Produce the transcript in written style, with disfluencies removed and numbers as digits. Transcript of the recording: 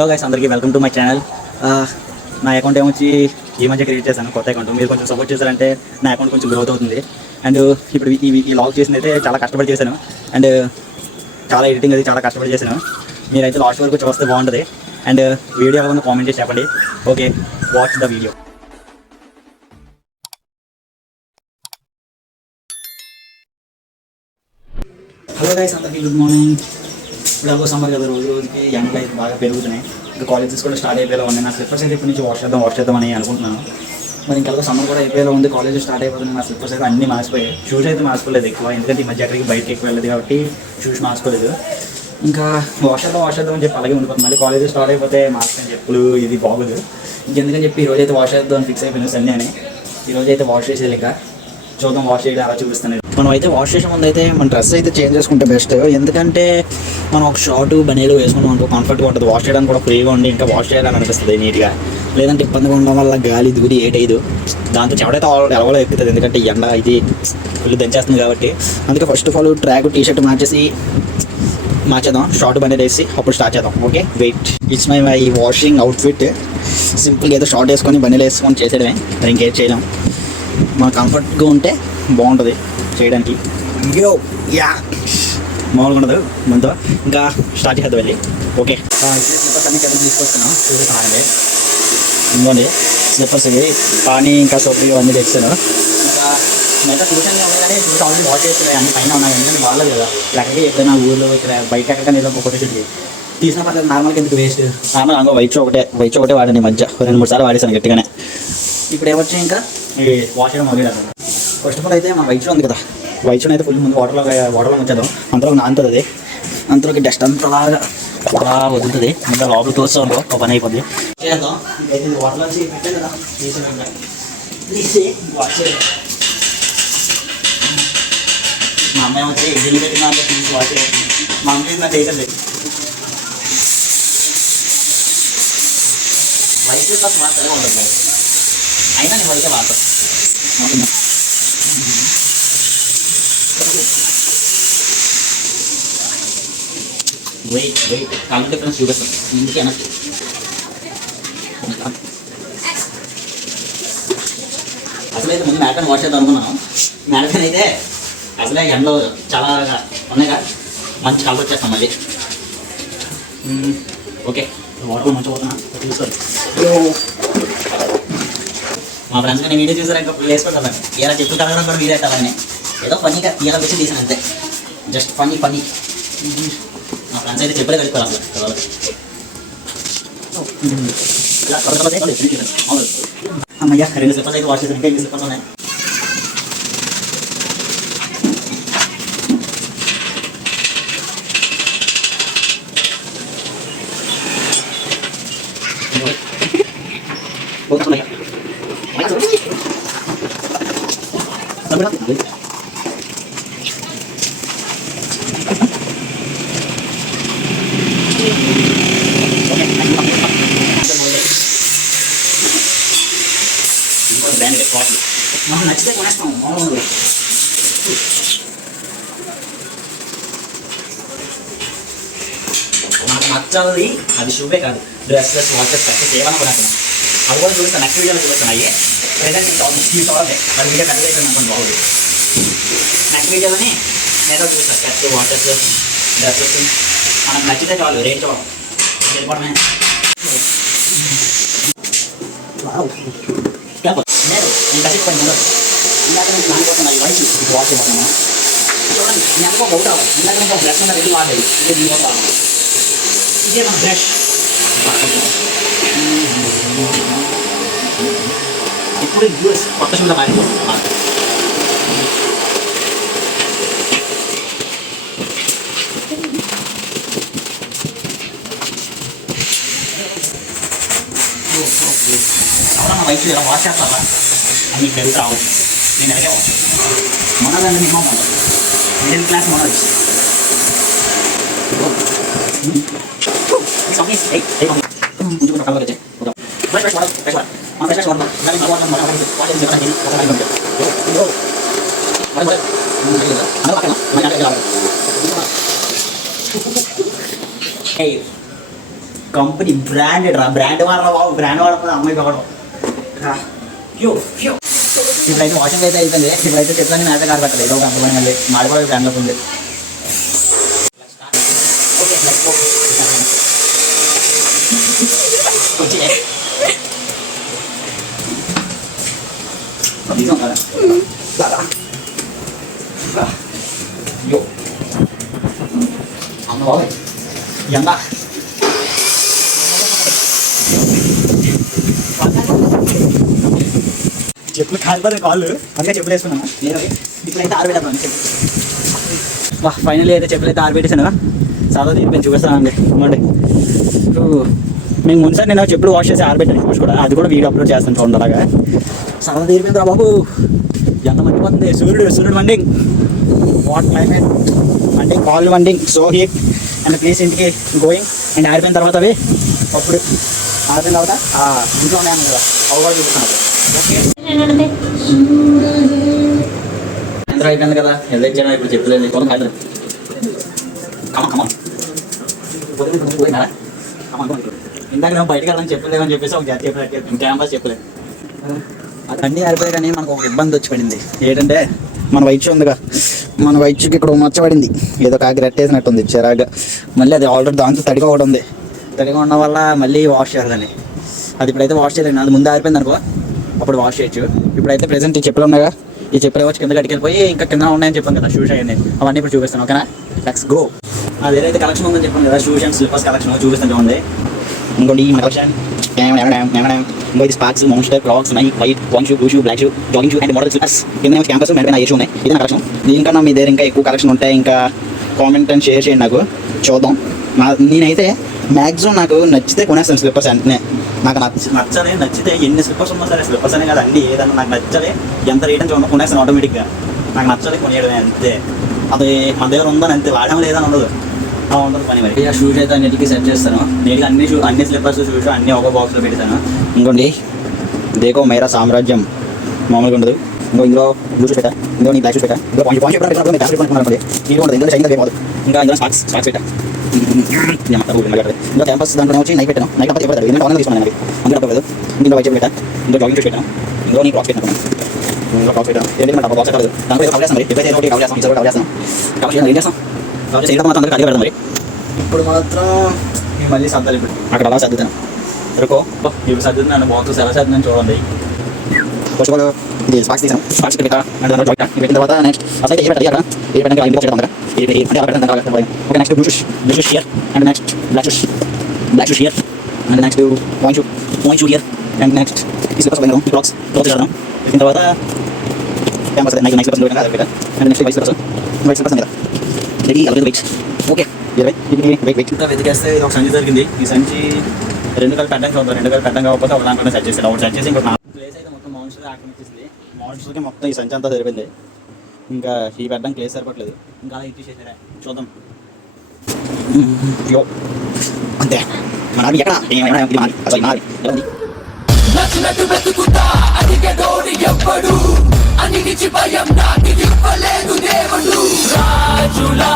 Hello guys, అందరికీ welcome to my channel. నా account ఏమొచ్చి ఈ మధ్య క్రియేట్ చేశాను, కొత్త అకౌంట్. మీరు కొంచెం సపోర్ట్ చేశారంటే నా అకౌంట్ కొంచెం గ్రోత్ అవుతుంది. అండ్ ఇప్పుడు ఈ లాగ్ చేసింది అయితే చాలా కష్టపడి చేశాను. అండ్ చాలా ఎడిటింగ్ అది చాలా కష్టపడి చేశాను. మీరైతే లాస్ట్ వరకు చూస్తే బాగుంటుంది. అండ్ వీడియో ఏమైనా కామెంట్ చేసి చెప్పండి. Okay, watch the video. Hello guys, అందరికీ గుడ్ మార్నింగ్. ఇప్పుడు అలాగో సమ్మర్ కదా, రోజు రోజుకి ఎండలు అయితే బాగా పెరుగుతున్నాయి. ఇంకా కాలేజెస్ కూడా స్టార్ట్ అయిపోయేలా ఉన్నాయి. నా స్లిప్పర్స్ అయితే ఇప్పటి నుంచి వాష్ చేద్దాం అని అనుకుంటున్నాను. మరి ఇంకా సమ్మర్ కూడా అయిపోయేలా ఉంది, కాలేజ్ స్టార్ట్ అయిపోతుంది. నా స్లిప్పర్స్ అయితే అన్నీ మార్చిపోయాయి. షూస్ అయితే మార్చుకోలేదు ఎక్కువ, ఎందుకంటే ఈ మధ్య ఎక్కడికి బయటకి ఎక్కువ వెళ్ళదు కాబట్టి షూస్ మార్చుకోలేదు. ఇంకా వాష్ చేద్దాం అని చెప్పి అలాగే ఉండిపోతుంది. మళ్ళీ కాలేజ్ స్టార్ట్ అయిపోతే మార్చుకొని చెప్పులు ఇది బాగోదు. ఇంకెందుకని చెప్పి ఈరోజు అయితే వాష్ చేద్దాం ఫిక్స్ అయిపోయింది సండే అని. ఈరోజు అయితే వాష్ చేసేది, ఇంకా చూద్దాం వాష్ చేయడం అలా చూపిస్తాను. మనం అయితే వాష్ చేసే ముందు అయితే మన డ్రెస్ అయితే చేంజ్ చేసుకుంటే బెస్ట్. ఎందుకంటే మనం ఒక షార్ట్ బనీలు వేసుకున్నాం అనుకో కంఫర్ట్గా ఉంటుంది, వాష్ చేయడానికి కూడా ఫ్రీగా ఉండి ఇంకా వాష్ చేయాలని అనిపిస్తుంది నీట్గా. లేదంటే ఇబ్బందిగా ఉండడం వల్ల గాలి దూరి ఏటైదు, దాంతో చెవడైతే ఎలవలో ఎక్కుతుంది. ఎందుకంటే ఎండ ఇది ఫుల్ దంచేస్తుంది కాబట్టి. అందుకే first of all track t-shirt మార్చేద్దాం, షార్ట్ బనీలు వేసి అప్పుడు స్టార్ట్ చేద్దాం. Okay, wait. It's my washing outfit. సింపుల్గా ఏదో షార్ట్ వేసుకొని బనీలు వేసుకొని చేసేయడమే, మరి ఇంకేం చేయలేం. మన కంఫర్ట్గా ఉంటే బాగుంటుంది చేయడానికి. యా మామూలుగా ఉండదు మనతో. ఇంకా స్టార్ట్ చేద్దాం వెళ్ళి. ఓకే, స్లిప్పర్స్ అన్ని కింద తీసుకొస్తున్నాను, చూపిస్తానండి. ఇంకోండి స్లిప్పర్స్ ఇవి పానీ ఇంకా సోపు ఇవన్నీ తెచ్చాను. ఇంకా మిగతా ట్యూషన్ ఉన్నాయి కానీ ట్యూషన్ ఆల్రెడీ వాష్ చేస్తున్నాయి, అన్ని పైన ఉన్నాయి. ఎందుకంటే బాగాలేదు కదా, ఎక్కడికి ఎప్పుడైనా ఊళ్ళో ఇక్కడ బయట ఎక్కడికైనా ఏదో ఫోటో షూట్కి తీసిన పర్లేదు. నార్మల్గా ఎందుకు వేస్ట్. నార్మల్ అంగో వైట్ ఒకటే వాడండి. మధ్య 2-3 సార్లు వాడేసాను గట్టిగానే. ఇప్పుడు ఏమొచ్చి ఇంకా వాష్ చేయడం మొదలు. ఫస్ట్ ఆఫ్ ఆల్ అయితే మన వైట్ ఉంది కదా, వైట్ అయితే ఫుల్ ముందు వాటర్లో ఉంచేద్దాం. అంతలో నానుతుంది అది, అంతలోకి డస్ట్ అంతలాగా అలా వదులుతుంది. ఇంకా లోపల తోస్తాం అనుకో ఒక పని అయిపోద్ది. చేద్దాం. ఇంకైతే వాటర్లోంచి పెట్టాను కదా, తీసి వాష్ చేయాలి. మా అమ్మాయి వచ్చి గిల్లు పెట్టిన తీసి వాష్ చేయాలి. మా అమ్మాయి నాకు వేయకండి. వైట్ స్లిప్పర్స్ మాత్రమే ఉంటుంది, అయినా నేను వైతే వాడతాను. వెయిట్ కలర్ డిఫరెన్స్ చూపిస్తాను. ఇందుకే అసలైతే ముందు మ్యాట్ని వాష్ చేద్దాం అనుకున్నాను. మ్యాట్ని అయితే అసలే ఎండలో చాలా ఉన్నాయిగా, మంచి కలర్ వచ్చేస్తాం మళ్ళీ. ఓకే, వాటర్ మంచిగా పోతున్నా చూసుకోండి. మా ఫ్రెండ్స్ నేను వీడియో చూసారు ఇంకా వేసుకుంటాను. ఇలా చెప్పులు కలగడం కూడా వీడియో పెట్టాలని ఏదో ఫన్నీగా ఇలా వచ్చి తీసాను అంతే, జస్ట్ ఫన్నీ. మా ఫ్రెండ్స్ అయితే చెప్పలే కలుపుకోవాలి అసలు. అమ్మయ్యా 2 స్లిప్పర్స్ అయితే వాష్ చేసాను, ఇంకా 2 స్లిప్పర్స్ ఉన్నాయి. బ్రాండ్ కాస్ట్ మనం నచ్చితే కొనేస్తాం. మామూలు నాకు నచ్చాలి అది షూవే కాదు, డ్రెస్సెస్ వాచెస్ సక్సెస్ ఏమైనా కొనేస్తున్నాం. అది కూడా చూపిస్తాను, నెక్స్ట్ వీడియోలో చూపిస్తాను. అయ్యే ప్రెజెంట్ తీసుకోవాలి, మరి వీడియో కట్ అయితే అనుకోండి బాగుంది. నెక్స్ట్ వీడియోలోని నేను చూపిస్తాను స్కెచ్ వాచెస్ డ్రెస్సెస్. మనకు నచ్చితే చాలు, రేట్ చూడాలి వెళ్ళిపోవడమే. నేను కసిపోయింది ఇందాక నుంచి దానికోసం వైట్ వాష్ చేయబోతున్నాను. చూడండి, నేను ఎందుకో బౌట్ అవ్వాలి. ఇందాక నుంచి ఒక బ్రష్ ఉన్న రెడ్డి వాడేది, ఇదే దీనికోసం ఇదే మన బ్రష్. ఇప్పుడు యూఎస్ కొత్త షూలో మారిపోతుంది. ఎవరన్నా వైట్ ఇలా వాష్ చేస్తారా అని మీకు పెరుగుతూ రావచ్చు. నేను ఎలాగే వాష్ మనదండి, మినిమం మిడిల్ క్లాస్ మనోజ్. కొంచెం కలర్ వచ్చాయి. ఫ్రెష్ వాటర్ మన ఫ్రెష్ వాటర్ కంపెనీ బ్రాండెడ్ రా, బ్రాండ్ వాడరా బాబు, బ్రాండ్ వాడకపోతే అమ్మాయి కావడం రా. యో యో ఇప్పుడైతే వాషింగ్ అయితే అయిపోయింది. ఇప్పుడైతే చెట్లన్నీ మేత కారు పెట్టలేదు, ఏదో ఒక అంతమైన మళ్ళీ మాడిపోయి బ్రాండ్లోకి ఉంది. యో అమ్మ బాబు ఎంత చెప్పులు కాలిపోతే కాళ్ళు, అందుకే చెప్పులు వేసుకున్నాను నేను. ఇప్పుడైతే ఆరబెట్టాను చెప్పు. వా ఫైనల్లీ అయితే చెప్పులు అయితే ఆరబెట్టేసాను. చాలా తీరిపోయింది, చూపిస్తానండి ఇవ్వండి. ఇప్పుడు మేము ముందుసారి నేను చెప్పులు వాష్ చేసి ఆరబెట్టాను ఫస్ట్ కూడా, అది కూడా వీడియో అప్లోడ్ చేస్తాను చూడండి. అలాగా చాలా తీరిపోయింది రా బాబు, ఎంత మండిపోతుంది. సూర్యుడు వండింగ్, వాట్ క్లైమేట్ వండింగ్, కాల్ వండింగ్, సో హీట్ అండ్ ప్లీజ్ ఇంటికి గోయింగ్. అండ్ ఆరిపోయిన తర్వాత అవి అప్పుడు ఆరిపోయిన తర్వాత ఇంట్లో ఉన్నాను కదా, అవి కూడా చూపిస్తాను. సాయంత్రం అయిపోయింది కదా, వెళ్ళొచ్చాను. ఇప్పుడు చెప్పలేదు కొంత కాదు. ఇందాక నేను బయటకు వెళ్ళని చెప్పలేమని చెప్పేసి ఒక జాతి చెప్పలేదు, క్యాంపస్ చెప్పలేదు. అన్నీ ఆరిపోయాయి కానీ మనకు ఒక ఇబ్బంది వచ్చి పడింది. ఏంటంటే మన వైద్య ఉందిగా, మన వైద్యకి ఇక్కడ మచ్చబడింది, ఏదో కాకి రెట్టేసినట్టుంది చిరాగా. మళ్ళీ అది ఆల్రెడీ దాంతో తడిగా ఒకటి ఉంది, తడిగా ఉండడం వల్ల మళ్ళీ వాష్ చేయాలని. అది ఇప్పుడైతే వాష్ చేయలేదు, అది ముందు ఆరిపోయింది అనుకో అప్పుడు వాష్ చేయొచ్చు. ఇప్పుడైతే ప్రెసెంట్ ఈ చెప్పులు ఉన్నాయా, ఈ చెప్పులు వచ్చి కింద కట్టుకెళ్ళిపోయి ఇంకా కింద ఉన్నాయని చెప్పాను కదా షూస్ అవన్నీ, అవన్నీ ఇప్పుడు చూపిస్తాను. ఓకేనా, లెట్స్ గో. అది ఏదైతే కలెక్షన్ ఉందని చెప్పాను కదా, షూస్ అండ్ స్లిప్పర్స్ కలెక్షన్ చూపిస్తాను చూడండి. ఇంకోటి ఈ కలెక్షన్ ఇంకో ఇది Sparx, Monster, Crocs, Nike, white, van shoe, blue shoe, black shoe, jogging shoe and model slippers. కింద క్యాంపస్ మీద ఏ షూ ఉన్నాయి. ఇది నా కలెక్షన్. దీనికన్నా మీ దగ్గర ఇంకా ఎక్కువ కలెక్షన్ ఉంటాయి, ఇంకా కామెంట్ అండ్ షేర్ చేయండి నాకు, చూద్దాం. నేనైతే మ్యాక్సిమం నాకు నచ్చితే కొనేస్తాను స్లిప్పర్స్. అంటే నాకు నచ్చితే ఎన్ని స్లిప్పర్స్ ఉన్నా సరే, స్లిప్పర్స్ అనే కదా అండి, ఏదన్నా నాకు నచ్చలే ఎంత రేట్ అని చూడండి కొనేస్తాను ఆటోమేటిక్గా. నాకు నచ్చలే కొనేయడమే అంతే, అది మన దగ్గర ఉందని అంతే, వాడడం లేదని ఉండదు, అలా ఉంటుంది పని. మరి ఆ షూస్ అయితే అన్నిటికీ సెట్ చేస్తాను నేను. అన్ని స్లిప్పర్స్ షూస్ అన్నీ ఒక బాక్స్లో పెడతాను. ఇంకోండి దేకో మేరా సామ్రాజ్యం మామూలుగా ఉండదు. ఇందులో బ్లూ షూస్ పెట్టా, ఇందులో నీ బ్లాక్ షూస్ పెట్టా, ఇందులో పాయింట్ పెట్టుకున్నాను నీకు ఉంటుంది. ఇందులో చైనా పోదు, ఇంకా ఇందులో స్పాక్స్ పెట్టా. ఇందులో క్యాంపస్ దాంట్లో వచ్చి నైట్ పెట్టాను. నైట్ అప్పుడు ఎప్పుడు ఎందుకంటే ఆన్లైన్ తీసుకున్నాను, అందులో అవ్వలేదు. ఇందులో వైట్ పెట్టా, ఇందులో జాగింగ్ షూస్ పెట్టాను, ఇందులో నీ క్రాక్స్ పెట్టాను, ఇందులో క్రాక్స్ పెట్టాను. ఏంటంటే నాకు బాక్స్ కాదు, దాంట్లో ఏదో కవర్ చేస్తాను. మరి ఎప్పుడైతే ఒకటి కవర్ చేస్తాం, ఈసారి కవర్ చేస్తాం. కవర్ చేయాలి, ఏం చేస్తాం, కవర్ చేయడం మాత్రం అందరికీ అడిగి పెడతాం. మరి ఇప్పుడు మాత్రం నేను మళ్ళీ సర్దాలి. ఇప్పుడు అక్కడ అలా సర్దుతాను ఎరుకో, ఇప్పుడు సర్దుతున్నాను బాక్స్ ఎలా సర్దుతున్నాను చూడండి. ఫస్ట్ ఆఫ్ ఆల్ ఇది స్పాక్స్ తీసాను, స్పాక్స్ పెట్టా అండ్ దాంట్లో జాయింట్ పెట్టిన తర్వాత నెక్స్ట్ అసలు ఏ పెట్టాలి అక్కడ ఏ పెట్టాక ఇంటికి వచ్చేటం కదా, అంటే అలా పెట్టాను. Okay, next blue shoes here and next black shoes here and next point shoe here and next ఈ స్లిప్పర్స్ పెట్టాను, ఈ క్రాక్స్ చేద్దాం. పెట్టిన తర్వాత క్యాంపస్ నైక్ స్లిప్పర్స్ పెట్టాను కదా, అండ్ నెక్స్ట్ వైట్ స్లిప్పర్స్ కదా, ఇది అలాగే వెయిట్స్. ఓకే, వెయిట్ వెతికేస్తే ఇది ఒక సంచి జరిగింది. ఈ సంచి రెండు కలిపి పెట్టడం చూద్దాం, రెండు కలిపి పెట్టడం కాకపోతే ఒక దాంట్లో సెట్ చేసాను. ఒకటి సెట్ చేసి ఇంకొక ప్లేస్ అయితే మొత్తం మౌంట్స్ ఆక్రమించేసింది. మౌంట్స్కి మొత్తం ఈ సంచి అంతా సరిపోయింది, ఇంకా ఈ పెట్టడం ప్లేస్ సరిపోవట్లేదు. ఇంకా అలా ఇచ్చేసారా చూద్దాం. యో అంతే మన ఎక్కడ నచ్చినట్టు వెతుకుతా అడిగేటోడు ఎవ్వడు, అన్నిటికి భయం నాకు ఇవ్వలేదు దేవుడు రాజులా.